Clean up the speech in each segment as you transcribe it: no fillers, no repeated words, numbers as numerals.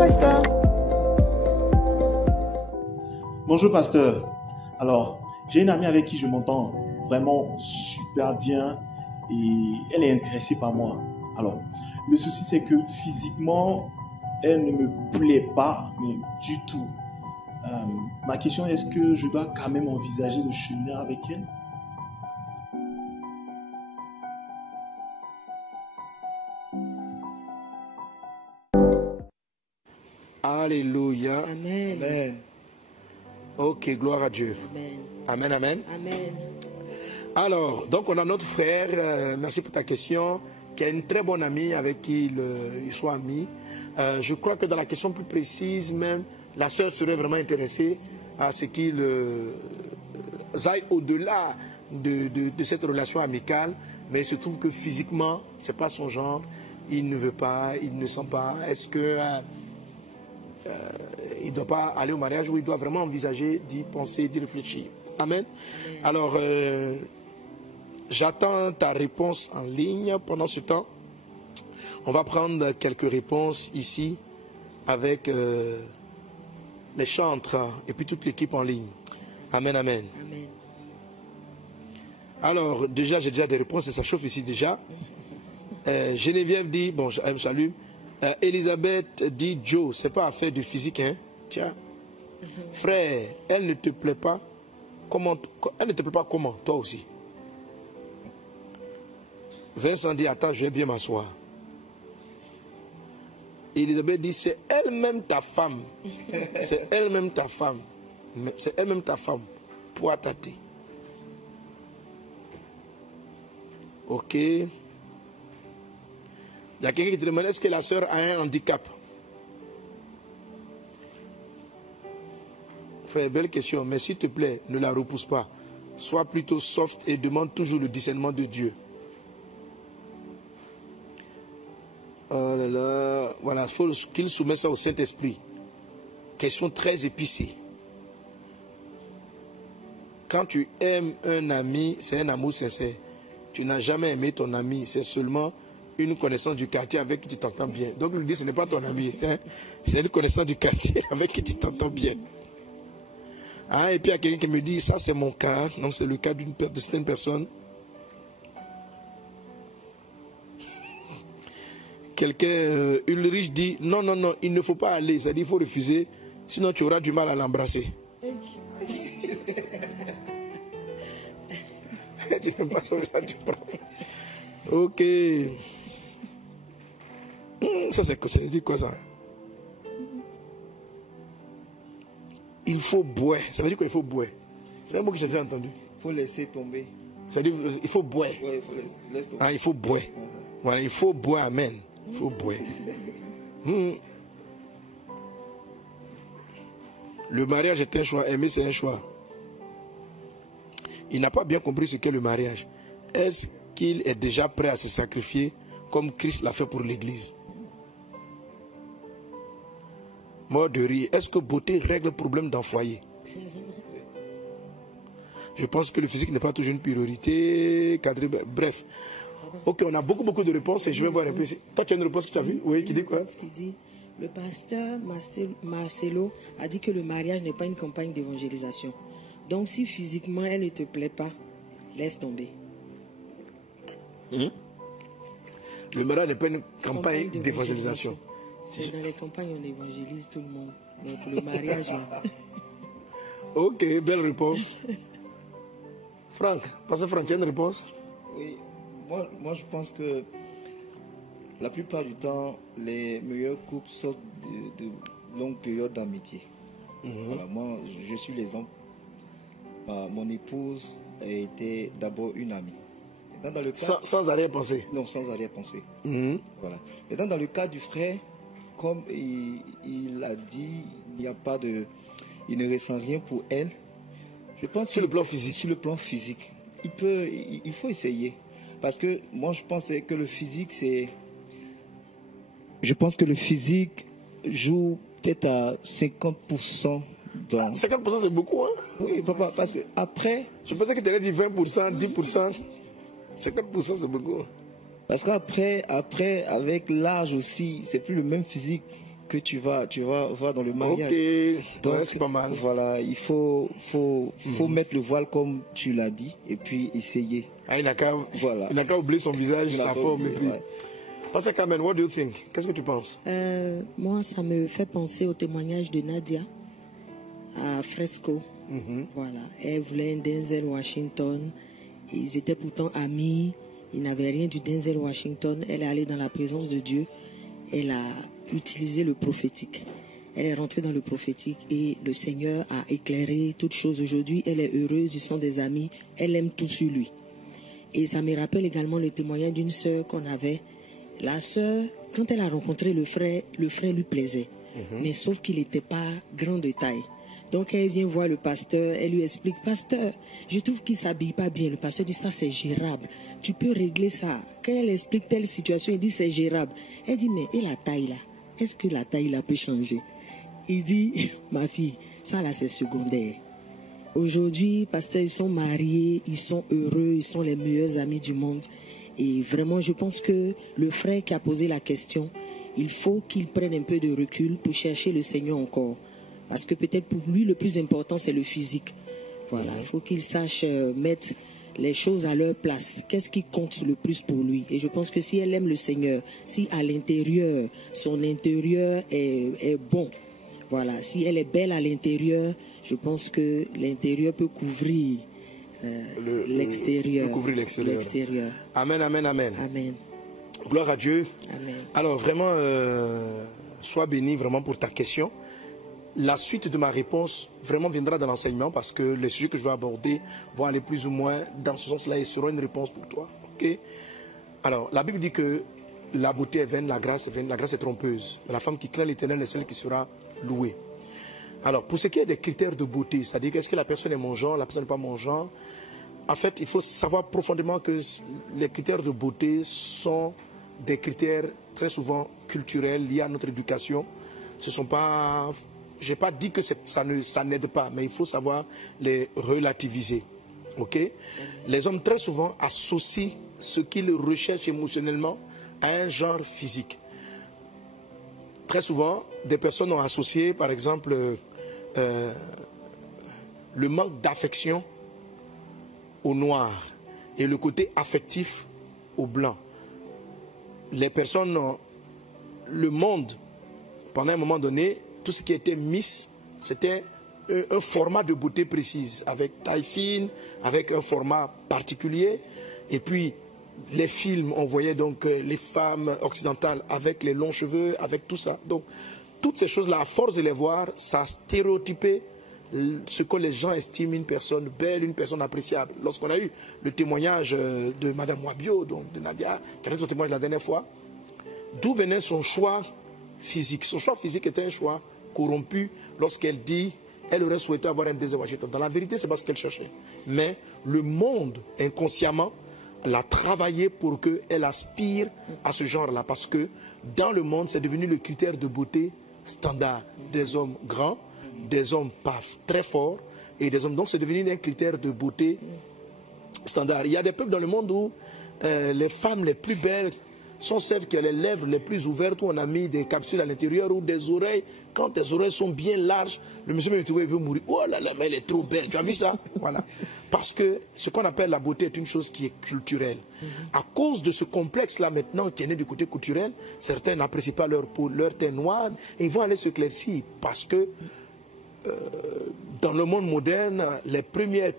pasteur. Bonjour, pasteur. Alors, j'ai une amie avec qui je m'entends vraiment super bien et elle est intéressée par moi. Alors, le souci, c'est que physiquement, elle ne me plaît pas, mais du tout. Ma question est, est-ce que je dois quand même envisager de cheminer avec elle? Alléluia. Amen. Amen. Ok, gloire à Dieu. Amen. Amen, amen. Amen. Alors, donc on a notre frère, merci pour ta question, qui a une très bonne amie avec qui ils sont amis. Je crois que dans la question plus précise, même, la sœur serait vraiment intéressée à ce qu'il aille au-delà de cette relation amicale, mais il se trouve que physiquement, ce n'est pas son genre, il ne veut pas, il ne sent pas. Est-ce que il ne doit pas aller au mariage ou il doit vraiment envisager d'y penser, d'y réfléchir? Amen. Alors, j'attends ta réponse en ligne. Pendant ce temps, on va prendre quelques réponses ici avec les chantres et puis toute l'équipe en ligne. Amen, amen. Amen. Alors, déjà, j'ai déjà des réponses et ça chauffe ici déjà. Geneviève dit, bon, elle me salue. Elisabeth dit, Joe, c'est pas affaire de physique, hein. Tiens. Frère, elle ne te plaît pas. Comment, elle ne te plaît pas comment? Toi aussi. Vincent dit, attends, je vais bien m'asseoir. Elisabeth dit, c'est elle-même ta femme. C'est elle-même ta femme. C'est elle-même ta femme. Pour tâter. Ok. Il y a quelqu'un qui te demande, est-ce que la sœur a un handicap? Frère, belle question, mais s'il te plaît, ne la repousse pas. Sois plutôt soft et demande toujours le discernement de Dieu. Oh là là, voilà, il faut qu'il soumette ça au Saint-Esprit. Question très épicée. Quand tu aimes un ami, c'est un amour sincère. Tu n'as jamais aimé ton ami, c'est seulement une connaissance du quartier avec qui tu t'entends bien. Donc, il dit, ce n'est pas ton ami, hein? C'est une connaissance du quartier avec qui tu t'entends bien. Ah, et puis, il y a quelqu'un qui me dit, ça c'est mon cas, donc c'est le cas de certaines personnes. Quelqu'un, Ulrich dit, non, non, non, il ne faut pas aller, c'est-à-dire il faut refuser, sinon tu auras du mal à l'embrasser. Tu n'aimes pas ça, tu prends. Ok. Ça c'est dit quoi ça? Il faut boire. Ça veut dire quoi il faut boire? C'est un mot que j'ai déjà entendu. Il faut laisser tomber. Ça veut dire il faut boire. Ouais, il faut laisser tomber. Ah, il faut boire. Voilà, il faut boire, amen. Il faut boire. Le mariage est un choix, aimer c'est un choix. Il n'a pas bien compris ce qu'est le mariage. Est-ce qu'il est déjà prêt à se sacrifier comme Christ l'a fait pour l'Église? Mort de rire. Est-ce que beauté règle le problème d'un foyer? Je pense que le physique n'est pas toujours une priorité. Bref. Ok, on a beaucoup de réponses et je vais voir un peu. Toi, tu as une réponse que tu as vue? Oui, qui dit quoi? Ce qu'il dit, le pasteur Marcelo a dit que le mariage n'est pas une campagne d'évangélisation. Donc, si physiquement elle ne te plaît pas, laisse tomber. Le mariage n'est pas une campagne d'évangélisation. C'est dans les campagnes on évangélise tout le monde. Donc le mariage là. Ok, belle réponse. Franck, pasteur Franck, tu as une réponse? Oui, moi je pense que la plupart du temps, les meilleurs couples sortent de longues périodes d'amitié. Voilà, moi je suis l'exemple. Mon épouse a été d'abord une amie. Dans le cas, sans arrière-pensée? Non, sans arrière-pensée. Voilà. Maintenant, dans le cas du frère, comme il a dit, il ne ressent rien pour elle. Je pense sur le plan physique. Sur le plan physique, il faut essayer. Parce que moi, je pense que le physique, je pense que le physique joue peut-être à 50%. 50% c'est beaucoup, hein? Oui, papa, parce que après. Je pensais que tu allais dire 20%, 10%. 50% c'est beaucoup. Parce qu'après, avec l'âge aussi, c'est plus le même physique. que tu vas voir dans le mariage. Ok, Donc, ouais, c'est pas mal. Voilà, il faut mettre le voile comme tu l'as dit et puis essayer. Ah, il n'a qu'à Voilà. oublier son visage, Il n'a sa pas forme. oublié, Et puis... ouais. Pasteur Carmen, what do you think? Qu'est-ce que tu penses? Moi, ça me fait penser au témoignage de Nadia à Fresco. Voilà, elle voulait un Denzel Washington. Ils étaient pourtant amis. Ils n'avaient rien du Denzel Washington. Elle est allée dans la présence de Dieu. Elle a utilisé le prophétique. Elle est rentrée dans le prophétique et le Seigneur a éclairé toutes choses. Aujourd'hui, elle est heureuse. Ils sont des amis. Elle aime tout sur lui. Et ça me rappelle également le témoignage d'une sœur qu'on avait. La sœur, quand elle a rencontré le frère lui plaisait. Mais sauf qu'il n'était pas grand de taille. Donc elle vient voir le pasteur, elle lui explique, pasteur, je trouve qu'il ne s'habille pas bien. Le pasteur dit, ça c'est gérable, tu peux régler ça. Quand elle explique telle situation, il dit, c'est gérable. Elle dit, mais et la taille là? Est-ce que la taille là peut changer? Il dit, ma fille, ça là c'est secondaire. Aujourd'hui, pasteur, ils sont mariés, ils sont heureux, ils sont les meilleurs amis du monde. Et vraiment, je pense que le frère qui a posé la question, il faut qu'il prenne un peu de recul pour chercher le Seigneur encore. Parce que peut-être pour lui, le plus important, c'est le physique. Voilà, il faut qu'il sache mettre les choses à leur place. Qu'est-ce qui compte le plus pour lui? Et je pense que si elle aime le Seigneur, si à l'intérieur, son intérieur est bon, voilà, si elle est belle à l'intérieur, je pense que l'intérieur peut couvrir l'extérieur. Couvrir l'extérieur. Amen, amen, amen. Amen. Gloire à Dieu. Amen. Alors vraiment, sois béni vraiment pour ta question. La suite de ma réponse vraiment viendra dans l'enseignement parce que les sujets que je vais aborder vont aller plus ou moins dans ce sens-là et seront une réponse pour toi. Okay? Alors, la Bible dit que la beauté est vaine, la grâce est trompeuse. Mais la femme qui craint l'Éternel est celle qui sera louée. Alors, pour ce qui est des critères de beauté, c'est-à-dire est-ce que la personne est mon genre, la personne n'est pas mon genre, en fait, il faut savoir profondément que les critères de beauté sont des critères très souvent culturels liés à notre éducation. Ce ne sont pas... Je n'ai pas dit que ça n'aide pas, mais il faut savoir les relativiser. Okay? Les hommes très souvent associent ce qu'ils recherchent émotionnellement à un genre physique. Très souvent, des personnes ont associé, par exemple, le manque d'affection au noir et le côté affectif au blanc. Les personnes, le monde, pendant un moment donné, tout ce qui était Miss, c'était un format de beauté précise, avec taille fine, avec un format particulier. Et puis, les films, on voyait donc les femmes occidentales avec les longs cheveux, avec tout ça. Donc, toutes ces choses-là, à force de les voir, ça a stéréotypé ce que les gens estiment une personne belle, une personne appréciable. Lorsqu'on a eu le témoignage de Mme Wabio, donc de Nadia, qui a fait son témoignage la dernière fois, d'où venait son choix physique. Son choix physique était un choix corrompu lorsqu'elle dit elle aurait souhaité avoir un Denzel Washington. Dans la vérité, c'est pas ce qu'elle cherchait. Mais le monde, inconsciemment, l'a travaillé pour qu'elle aspire à ce genre-là. Parce que dans le monde, c'est devenu le critère de beauté standard. Des hommes grands, des hommes pas très forts, et des hommes. Donc c'est devenu un critère de beauté standard. Il y a des peuples dans le monde où les femmes les plus belles sont celles qui ont les lèvres les plus ouvertes, où on a mis des capsules à l'intérieur, ou des oreilles. Quand tes oreilles sont bien larges, le monsieur me dit, il veut mourir. Oh là là, mais elle est trop belle. Tu as vu ça? Voilà. Parce que ce qu'on appelle la beauté est une chose qui est culturelle. À cause de ce complexe-là maintenant qui est né du côté culturel, certains n'apprécient pas leur peau, leur teint noir, et ils vont aller s'éclaircir parce que dans le monde moderne, les premiers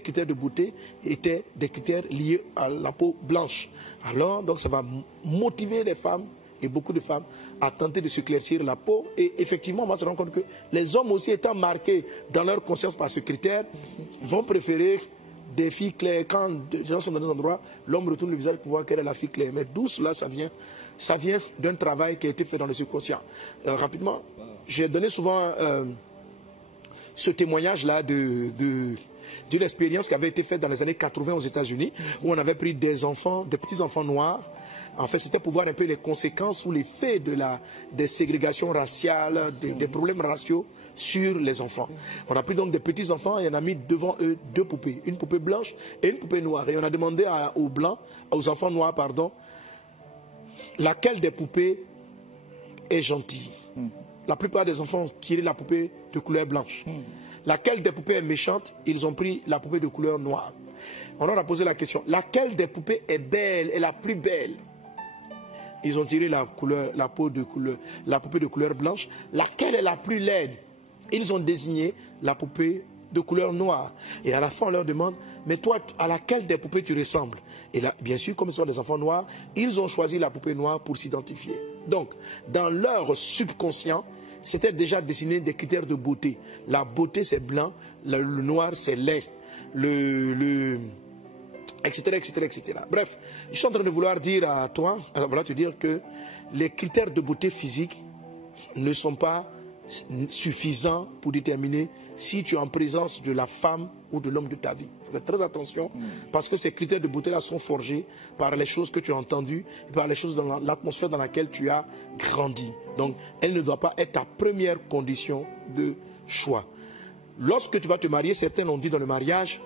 critères de beauté étaient des critères liés à la peau blanche. Alors, donc ça va motiver les femmes, et beaucoup de femmes, à tenter de s'éclaircir la peau. Et effectivement, on va se rendre compte que les hommes aussi étant marqués dans leur conscience par ce critère, vont préférer des filles claires. Quand des gens sont dans des endroits, l'homme retourne le visage pour voir quelle est la fille claire. Mais d'où cela ça vient? Ça vient d'un travail qui a été fait dans le subconscient. Rapidement, j'ai donné souvent ce témoignage-là d'une expérience qui avait été faite dans les années 80 aux États-Unis, où on avait pris des enfants, des petits-enfants noirs. En fait, c'était pour voir un peu les conséquences ou l'effet des ségrégations raciales, des problèmes raciaux sur les enfants. On a pris donc des petits-enfants et on a mis devant eux deux poupées, une poupée blanche et une poupée noire. Et on a demandé aux enfants noirs, laquelle des poupées est gentil. La plupart des enfants ont tiré la poupée de couleur blanche. Laquelle des poupées est méchante? Ils ont pris la poupée de couleur noire. On leur a posé la question, laquelle des poupées est belle, est la plus belle? Ils ont tiré la poupée de couleur blanche. Laquelle est la plus laide? Ils ont désigné la poupée de couleur noire. Et à la fin, on leur demande, mais toi, à laquelle des poupées tu ressembles? Et là, bien sûr, comme ce sont des enfants noirs, ils ont choisi la poupée noire pour s'identifier. Donc, dans leur subconscient, c'était déjà dessiné des critères de beauté. La beauté, c'est blanc, le noir, c'est laid, etc., etc., etc. Bref, je suis en train de vouloir dire à toi, te dire que les critères de beauté physique ne sont pas suffisants pour déterminer si tu es en présence de la femme ou de l'homme de ta vie. Faites très attention, parce que ces critères de beauté-là sont forgés par les choses que tu as entendues, par les choses dans l'atmosphère dans laquelle tu as grandi. Donc, elle ne doit pas être ta première condition de choix. Lorsque tu vas te marier, certains l'ont dit dans le mariage,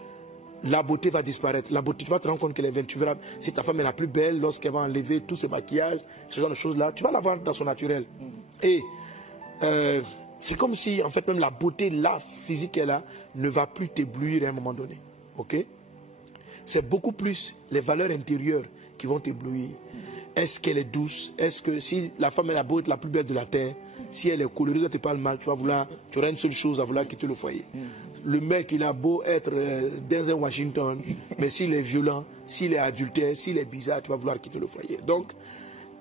la beauté va disparaître. La beauté, tu vas te rendre compte qu'elle est vaine. Tu verras, si ta femme est la plus belle, lorsqu'elle va enlever tout ce maquillage, ce genre de choses-là, tu vas la voir dans son naturel. Et c'est comme si, en fait, même la beauté, là, physique qu'elle a, ne va plus t'éblouir à un moment donné. Ok? C'est beaucoup plus les valeurs intérieures qui vont t'éblouir. Est-ce qu'elle est douce? Est-ce que si la femme est la beauté la plus belle de la terre, si elle est colorée, ça te parle mal, tu auras une seule chose à vouloir quitter le foyer. Le mec, il a beau être Denzel Washington, mais s'il est violent, s'il est adultère, s'il est bizarre, tu vas vouloir quitter le foyer. Donc,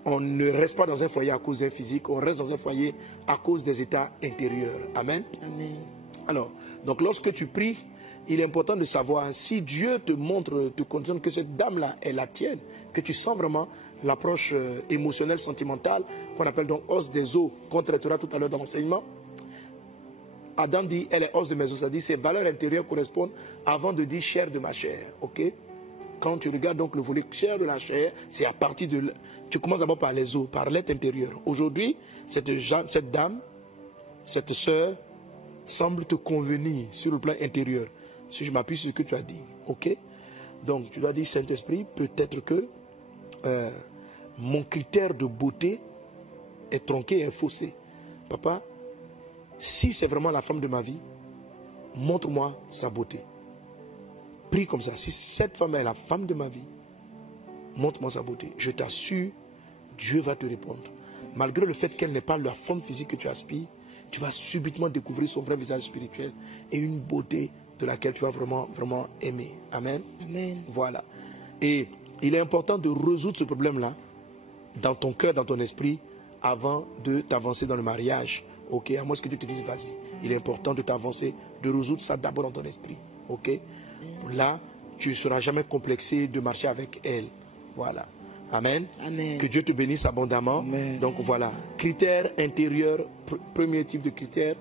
on ne reste pas dans un foyer à cause d'un physique, on reste dans un foyer à cause des états intérieurs. Amen. Amen. Alors, donc lorsque tu pries, il est important de savoir si Dieu te montre, te conditionne que cette dame-là est la tienne, que tu sens vraiment l'approche émotionnelle, sentimentale, qu'on appelle donc os des os, qu'on traitera tout à l'heure dans l'enseignement. Adam dit, elle est os de mes os, ça dit, ses valeurs intérieures correspondent avant de dire chair de ma chair, ok? Quand tu regardes donc le volet chair de la chair, c'est à partir de... Tu commences d'abord par les os, par l'être intérieur. Aujourd'hui, cette dame, cette sœur, semble te convenir sur le plan intérieur. Si je m'appuie sur ce que tu as dit, ok? Donc, tu dois dire, Saint-Esprit, peut-être que mon critère de beauté est tronqué et faussé. Papa, si c'est vraiment la femme de ma vie, montre-moi sa beauté. Prie comme ça. Si cette femme est la femme de ma vie, montre-moi sa beauté. Je t'assure, Dieu va te répondre. Malgré le fait qu'elle n'est pas la forme physique que tu aspires, tu vas subitement découvrir son vrai visage spirituel et une beauté de laquelle tu vas vraiment, vraiment aimer. Amen. Amen. Voilà. Et il est important de résoudre ce problème-là dans ton cœur, dans ton esprit, avant de t'avancer dans le mariage. Ok, à moins que Dieu te dise, vas-y. Il est important de t'avancer, de résoudre ça d'abord dans ton esprit. Ok. Là, tu ne seras jamais complexé de marcher avec elle. Voilà. Amen. Amen. Que Dieu te bénisse abondamment. Amen. Donc voilà. Critères intérieurs, premier type de critères.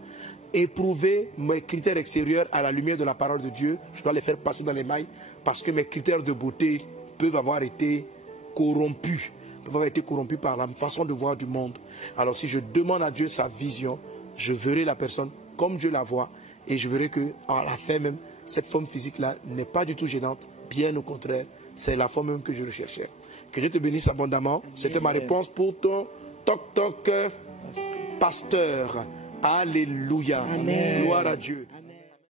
Éprouver mes critères extérieurs à la lumière de la parole de Dieu. Je dois les faire passer dans les mailles parce que mes critères de beauté peuvent avoir été corrompus. Peuvent avoir été corrompus par la façon de voir du monde. Alors si je demande à Dieu sa vision, je verrai la personne comme Dieu la voit et je verrai que à la fin même, cette forme physique-là n'est pas du tout gênante. Bien au contraire, c'est la forme même que je recherchais. Que Dieu te bénisse abondamment. C'était ma réponse pour ton toc-toc pasteur. Alléluia. Amen. Gloire à Dieu. Amen.